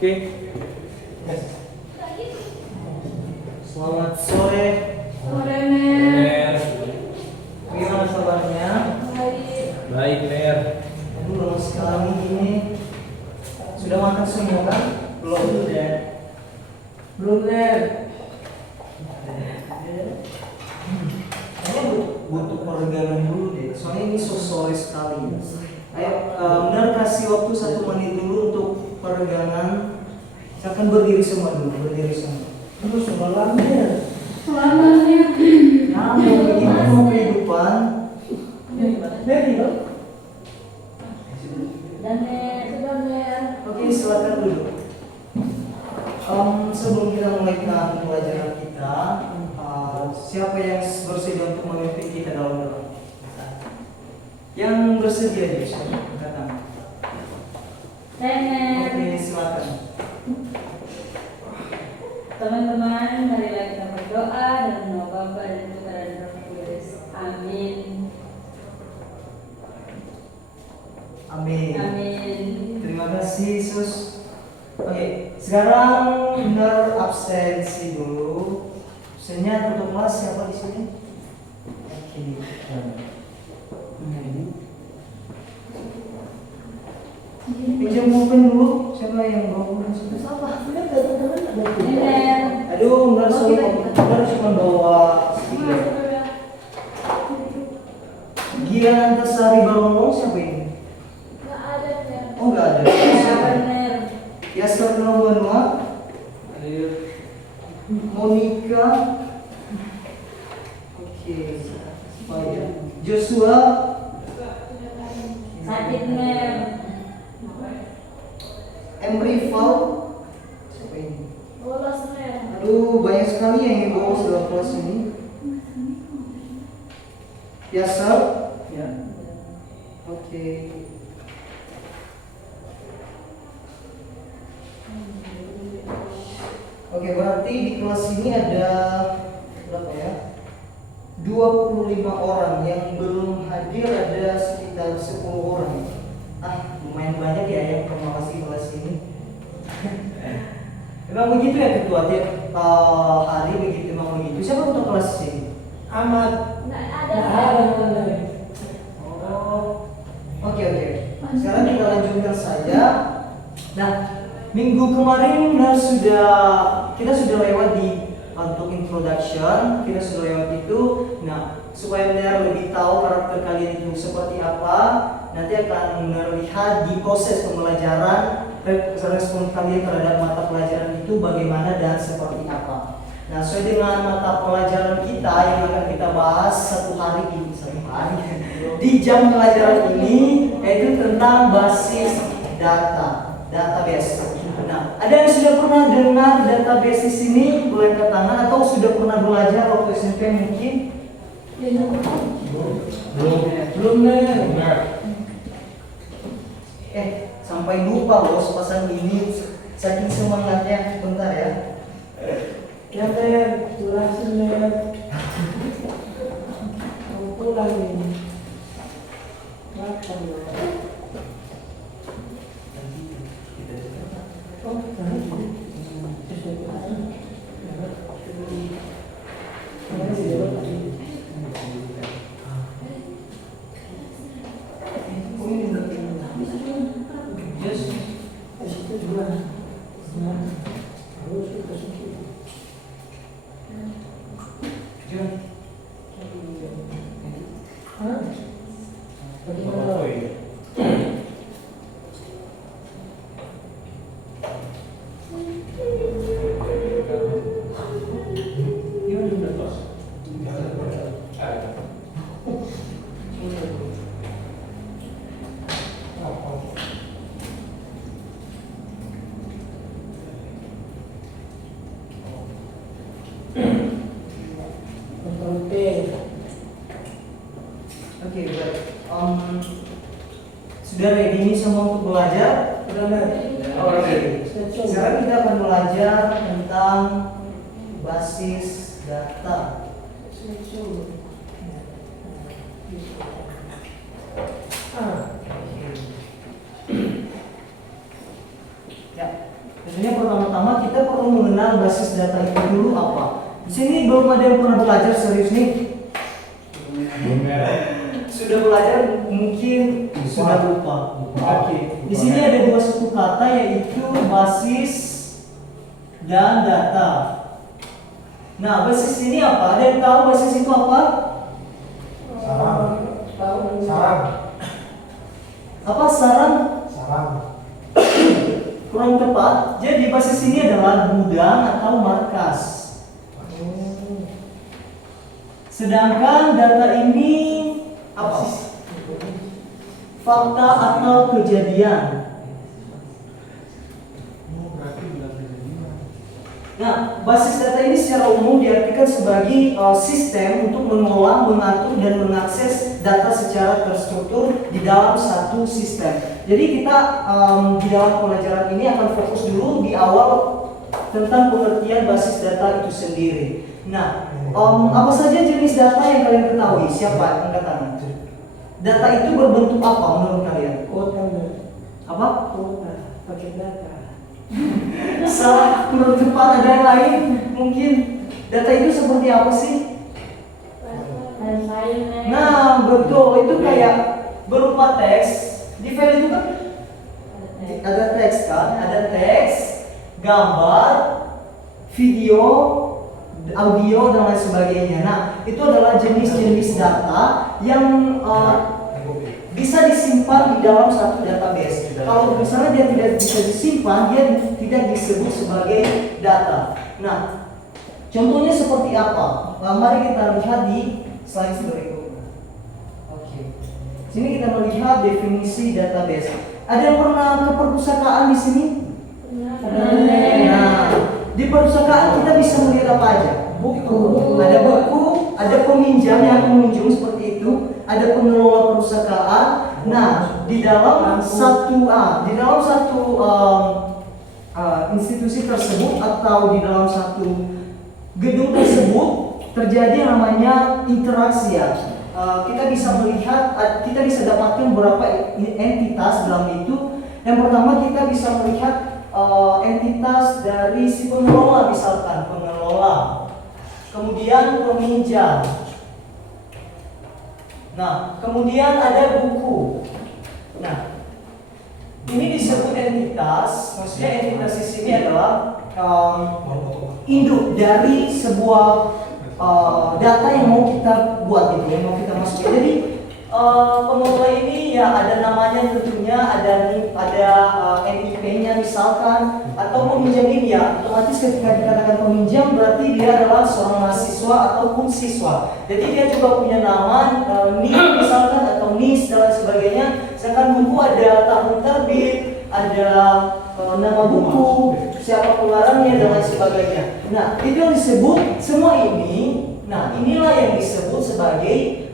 Oke. Selamat sore. Sore, Mer. Gimana kabarnya? Baik. Baik, Mer. Aduh, lemes sekali ini. Sudah makan semua kan? Belum, Dad. Belum, Ner. Kayaknya butuh peregangan dulu deh. Soalnya ini so sore sekali. Ayo, benar kasih waktu 1 menit dulu untuk peregangan. Silakan berdiri semua dulu, berdiri semua. Terus sebalangnya. Selamanya. Nah, mau begini mau kehidupan. Ready, dong? Dan Mer, sudah Mer. Oke, silakan duduk. Sebelum kita mulai ke pelajaran kita, siapa yang bersedia untuk memimpin kita dalam doa? Yang bersedia ya, siapa? Angkat tangan. Saya Mer. Oke, silakan. Teman-teman, marilah kita berdoa dan nama Bapa dan Putra dan Roh Kudus. Amin. Amin. Amin. Terima kasih, Yesus. Oke, sekarang benar absensi dulu. Absennya tutup kelas siapa di sini? Oke. Pinjam pulpen dulu. Siapa yang bawa pulpen? Siapa? Ini Mer. Aduh, enggak cuma bawa Gian Antasari Balongong siapa ini? Nggak ada Mer. Oh, enggak ada. Siapa Siapa? Mer? Yasser Banua, Monica, oke, Faya, Joshua, Sakit Mer. Emri Fau, siapa ini? Bolos Mer. Aduh, banyak sekali yang bolos dalam kelas ini. Yasser, ya, oke. Oke, berarti di kelas ini ada berapa ya? 25 orang, yang belum hadir ada sekitar 10 orang. Lumayan banyak ya yang terima kasih kelas ini. Emang begitu ya ketua, tiap hari begitu, emang begitu. Siapa ketua kelas ini? Ahmad. Nggak ada. Oh, oke. Sekarang kita lanjutkan saja. Nah, minggu kemarin kita sudah lewat di untuk introduction, kita sudah lewat itu. Nah, supaya benar lebih tahu karakter kalian itu seperti apa, nanti akan melihat di proses pembelajaran respon kalian terhadap mata pelajaran itu bagaimana dan seperti apa. Nah, sesuai dengan mata pelajaran kita yang akan kita bahas satu hari di jam pelajaran ini, yaitu tentang basis database. Nah, ada yang sudah pernah dengar database di sini? Boleh angkat tangan, atau sudah pernah belajar waktu SMP mungkin? Belum. Sampai lupa bos pasang ini, saking semangatnya. Bentar ya. Ya Mer, jelasin Mer. Kamu pulang ini. Makan ya. Oh, Oke, baik. Sudah ready ini semua untuk belajar? Sudah Mer. Oke. Sekarang kita akan belajar tentang basis data. Ya. Tentunya pertama-tama kita perlu mengenal basis data itu dulu apa. Di sini belum ada yang pernah belajar serius nih. Sudah belajar mungkin sudah lupa. Oke. Di sini ada dua suku kata yaitu basis dan data. Nah, basis ini apa? Ada yang tahu basis itu apa? Sarang. Apa sarang? Sarang. Kurang tepat. Jadi basis ini adalah gudang atau markas. Sedangkan data ini apa? Fakta atau kejadian. Nah, basis data ini secara umum diartikan sebagai sistem untuk mengolah, mengatur, dan mengakses data secara terstruktur di dalam satu sistem. Jadi kita di dalam pelajaran ini akan fokus dulu di awal tentang pengertian basis data itu sendiri. Nah, apa saja jenis data yang kalian ketahui? Siapa yang angkat tangan? Data itu berbentuk apa menurut kalian? Kota. Apa? Kota. Pakai data. Salah, menurut tepat ada yang lain. Mungkin data itu seperti apa sih? Dan file. Nah, betul, itu kayak berupa teks. Di file itu kan ada teks kan, ada teks, gambar, video, audio dan lain sebagainya. Nah, itu adalah jenis-jenis data yang bisa disimpan di dalam satu database. Kalau misalnya dia tidak bisa disimpan, dia tidak disebut sebagai data. Nah, contohnya seperti apa? Mari kita lihat di slide berikutnya. Oke. Sini kita melihat definisi database. Ada yang pernah ke perpustakaan di sini? Nah, di perpustakaan kita bisa melihat apa aja? Buku. Ada buku, ada peminjam yang mengunjung seperti itu, ada pengelola perpustakaan. Nah, di dalam satu institusi tersebut atau di dalam satu gedung tersebut terjadi yang namanya interaksi ya. Kita bisa melihat, kita bisa dapatkan beberapa entitas dalam itu. Yang pertama kita bisa melihat entitas dari si pengelola, misalkan pengelola, kemudian peminjam. Nah, kemudian ada buku. Nah, ini disebut entitas. Maksudnya entitas di sini adalah induk dari sebuah data yang mau kita buat gitu, yang mau kita masukin. Jadi pengelola ini ya ada namanya tentunya, ada NIP-nya misalkan, atau peminjam ini ya otomatis ketika dikatakan peminjam berarti dia adalah seorang mahasiswa ataupun siswa. Jadi dia juga punya nama NIP misalkan atau NIS dan lain sebagainya. Sedangkan buku ada tahun terbit, ada nama buku, siapa pengarangnya dan lain sebagainya. Nah, itu yang disebut semua ini. Nah, inilah yang disebut sebagai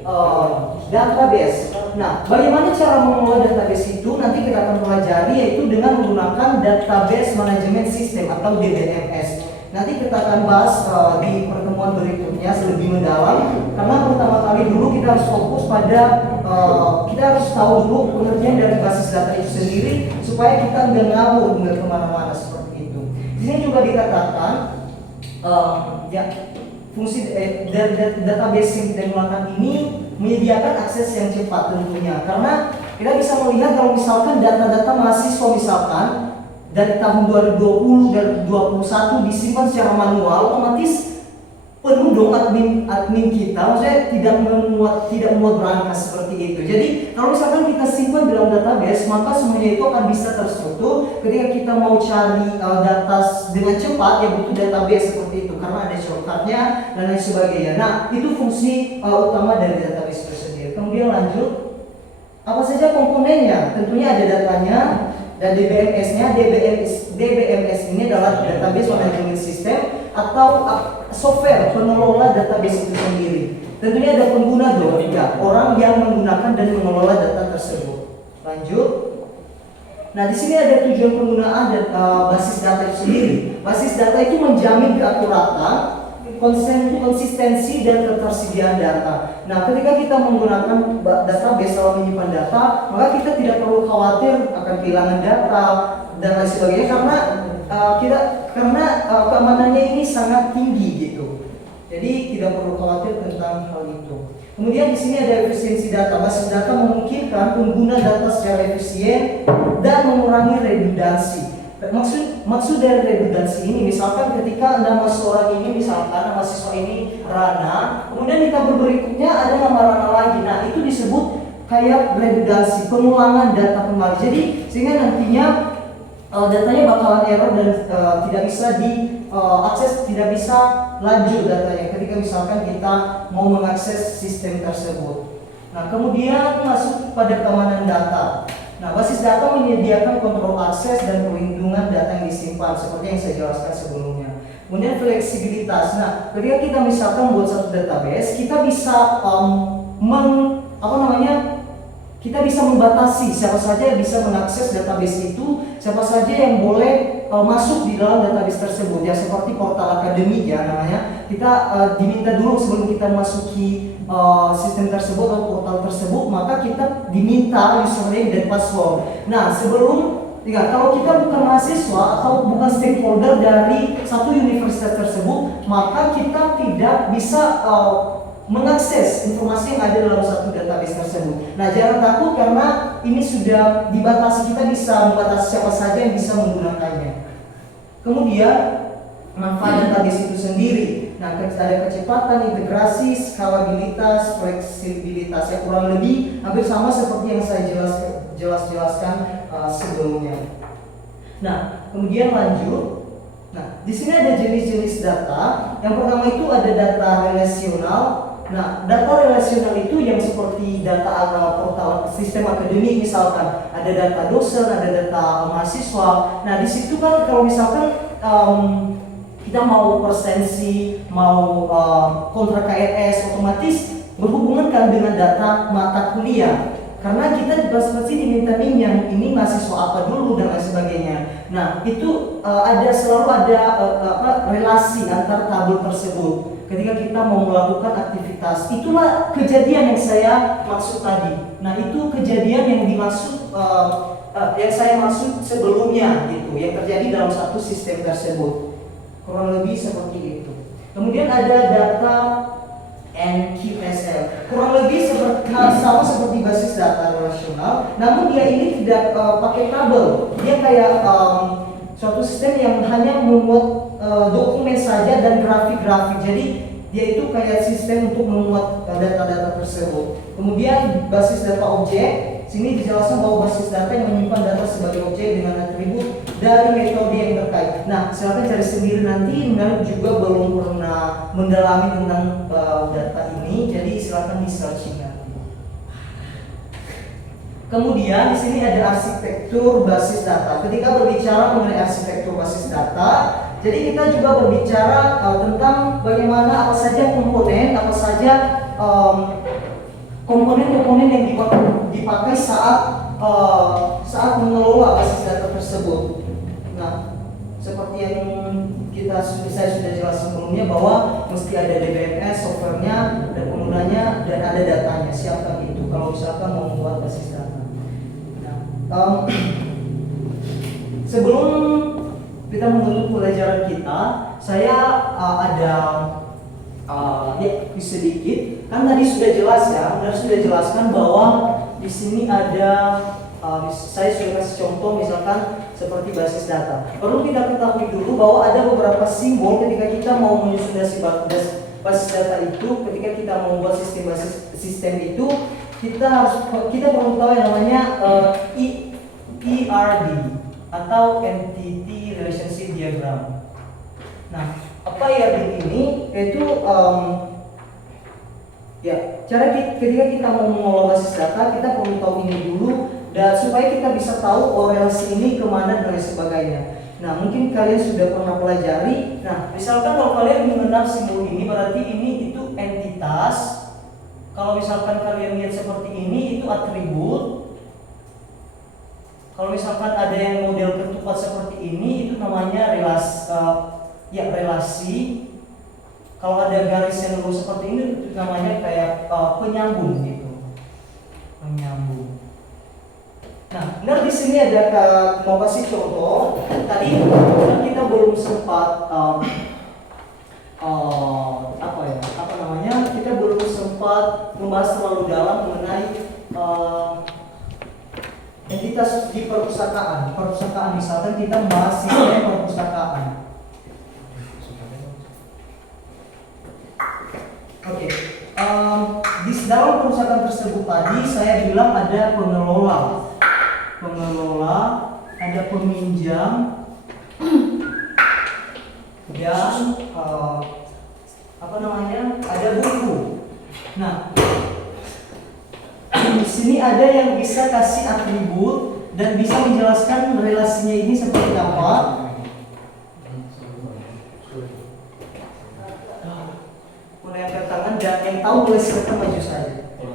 database. Nah, bagaimana cara mengelola database itu nanti kita akan pelajari, yaitu dengan menggunakan database management system atau DBMS. Nanti kita akan bahas di pertemuan berikutnya lebih mendalam, karena pertama kali dulu kita harus fokus pada kita harus tahu dulu pengertian dari basis data itu sendiri supaya kita nggak ngawur nggak kemana-mana seperti itu. Di sini juga dikatakan fungsi database yang kita gunakan ini menyediakan akses yang cepat tentunya, karena kita bisa melihat kalau misalkan data-data mahasiswa misalkan dari tahun 2020 dan 2021 disimpan secara manual, otomatis penuh dong admin kita, maksudnya tidak memuat berangkas seperti itu. Jadi kalau misalkan kita simpan dalam database, maka semuanya itu akan bisa terstruktur. Ketika kita mau cari data dengan cepat, ya butuh database seperti itu karena ada shortcutnya dan lain sebagainya. Nah, itu fungsi utama dari database itu sendiri. Kemudian lanjut, apa saja komponennya? Tentunya ada datanya dan DBMS-nya. DBMS ini adalah database management system atau software pengelola database itu sendiri. Tentunya ada pengguna dong, orang yang menggunakan dan mengelola data tersebut. Lanjut. Nah, di sini ada tujuan penggunaan dan basis data itu sendiri. Basis data itu menjamin keakuratan, konsistensi dan ketersediaan data. Nah, ketika kita menggunakan database dalam menyimpan data, maka kita tidak perlu khawatir akan kehilangan data dan lain sebagainya, karena keamanannya ini sangat tinggi gitu. Jadi tidak perlu khawatir tentang hal itu. Kemudian di sini ada efisiensi data. Basis data memungkinkan pengguna data secara efisien dan mengurangi redundansi. Maksud dari redundansi ini, misalkan ketika nama seorang ini, misalkan nama siswa ini Rana, kemudian di tabel berikutnya ada nama Rana lagi. Nah, itu disebut kayak redundansi, pengulangan data kembali. Jadi sehingga nantinya datanya bakalan error dan tidak bisa diakses, tidak bisa lanjut datanya ketika misalkan kita mau mengakses sistem tersebut. Nah, kemudian masuk pada keamanan data. Nah, basis data menyediakan kontrol akses dan perlindungan data yang disimpan seperti yang saya jelaskan sebelumnya. Kemudian fleksibilitas. Nah, ketika kita misalkan buat satu database, kita bisa kita bisa membatasi siapa saja yang bisa mengakses database itu, siapa saja yang boleh masuk di dalam database tersebut. Ya, seperti portal akademik ya namanya. Kita diminta dulu sebelum kita masuki sistem tersebut atau portal tersebut, maka kita diminta username dan password. Nah, kalau kita bukan mahasiswa atau bukan stakeholder dari satu universitas tersebut, maka kita tidak bisa mengakses informasi yang ada dalam satu database tersebut. Nah, jangan takut karena ini sudah dibatasi, kita bisa membatasi siapa saja yang bisa menggunakannya. Kemudian manfaat database itu sendiri. Nah, ada kecepatan, integrasi, skalabilitas, fleksibilitas. Ya, kurang lebih hampir sama seperti yang saya jelaskan sebelumnya. Nah, kemudian lanjut. Nah, di sini ada jenis-jenis data. Yang pertama itu ada data relasional. Nah, data relasional itu yang seperti data portal sistem akademik, misalkan ada data dosen, ada data mahasiswa. Nah, di situ kan kalau misalkan kita mau persensi, mau kontrak KRS, otomatis berhubungan kan dengan data mata kuliah. Karena kita pasti diminta yang ini mahasiswa apa dulu dan lain sebagainya. Nah, itu selalu ada relasi antar tabel tersebut. Ketika kita mau melakukan aktivitas, itulah kejadian yang saya maksud tadi. Nah, itu kejadian yang dimaksud yang saya maksud sebelumnya gitu, yang terjadi dalam satu sistem tersebut. Kurang lebih seperti itu. Kemudian ada data NQSL. Kurang lebih sama seperti basis data relasional, namun dia ini tidak pakai tabel. Dia kayak suatu sistem yang hanya membuat dokumen saja dan grafik-grafik. Jadi dia itu kayak sistem untuk memuat data-data tersebut. Kemudian basis data objek. Sini dijelaskan bahwa basis data yang menyimpan data sebagai objek dengan atribut dari metode yang terkait. Nah, silakan cari sendiri nanti. Menarik juga belum pernah mendalami tentang data ini, jadi silakan di searching nanti. Kemudian di sini ada arsitektur basis data. Ketika berbicara mengenai arsitektur basis data, jadi kita juga berbicara tentang bagaimana apa saja komponen, apa saja komponen-komponen yang dipakai saat mengelola basis data tersebut. Nah, seperti yang saya sudah jelaskan sebelumnya bahwa mesti ada DBMS, softwarenya, ada penggunanya, dan ada datanya. Siapa itu kalau misalkan mau membuat basis data. Nah, sebelum kita menutup pelajaran kita, saya ada sedikit. Kan tadi sudah jelas ya, sudah jelaskan bahwa di sini ada saya sudah kasih contoh misalkan seperti basis data. Perlu kita ketahui dulu bahwa ada beberapa simbol ketika kita mau menyusun basis data itu, ketika kita mau membuat sistem itu, kita perlu tahu yang namanya ERD atau Entity Relationship Diagram. Nah, apa ERD ini? Yaitu cara ketika kita mau mengolah basis data, kita perlu tahu ini dulu, dan supaya kita bisa tahu relasi ini kemana dan lain sebagainya. Nah, mungkin kalian sudah pernah pelajari. Nah, misalkan kalau kalian mengenal simbol ini, berarti ini itu entitas. Kalau misalkan kalian lihat seperti ini, itu atribut. Kalau misalkan ada yang model ketupat seperti ini, itu namanya relasi. Kalau ada garis yang lurus seperti ini, itu namanya kayak penyambung gitu. Penyambung. Nah, benar di sini ada mau kasih contoh. Tadi kita sempat apa namanya, kita belum sempat membahas terlalu dalam mengenai entitas di perpustakaan. Perpustakaan misalkan kita membahas sistem perpustakaan. Oke, di dalam perpustakaan tersebut tadi saya bilang ada pengelola, ada peminjam, dan ada buku. Nah, di sini ada yang bisa kasih atribut dan bisa menjelaskan relasinya ini seperti apa. Boleh angkat tangan dan yang tahu boleh silakan maju saja.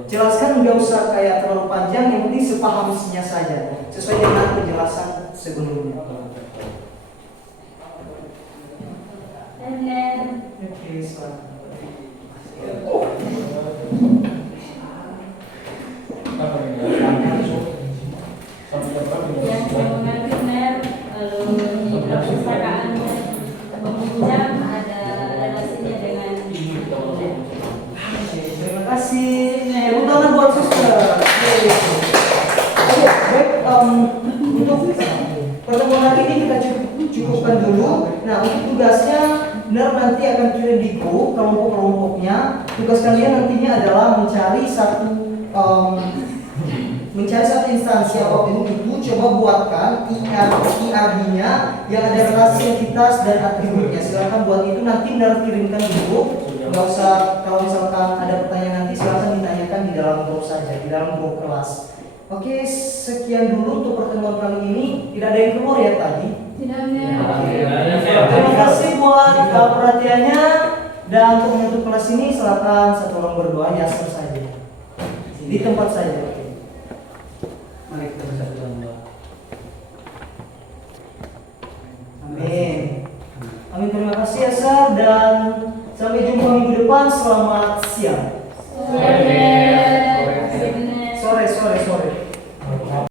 Jelaskan, nggak usah kayak terlalu panjang, yang penting sepahaminya saja sesuai dengan penjelasan sebelumnya. Oke, silakan. Yang saya mengerti Mer, kalau di perpustakaan meminjam ada relasinya dengan Terima kasih. Tepuk tangan buat suster. Oke, baik. Untuk pertemuan hari ini kita cukupkan dulu. Nah, untuk tugasnya benar nanti akan kirim di grup kelompok-kelompoknya. Tugas kalian nantinya adalah mencari satu instansi apapun itu, coba buatkan IRB-nya yang ada relasi entitas dan atributnya. Silakan buat itu, nanti benar kirimkan di grup. Nggak usah, kalau misalkan ada pertanyaan nanti silakan ditanyakan di dalam grup saja, di dalam grup kelas. Oke, sekian dulu untuk pertemuan kali ini. Tidak ada yang keluar ya tadi? tidak Mer. Terima kasih buat perhatiannya, dan untuk menutup kelas ini silakan satu orang berdoa, Yasir saja di tempat saja. Oke. Mari kita bersatu dalam doa. Amin. Amin, terima kasih Yasir, dan sampai jumpa minggu depan. Selamat siang. Sore. Sore.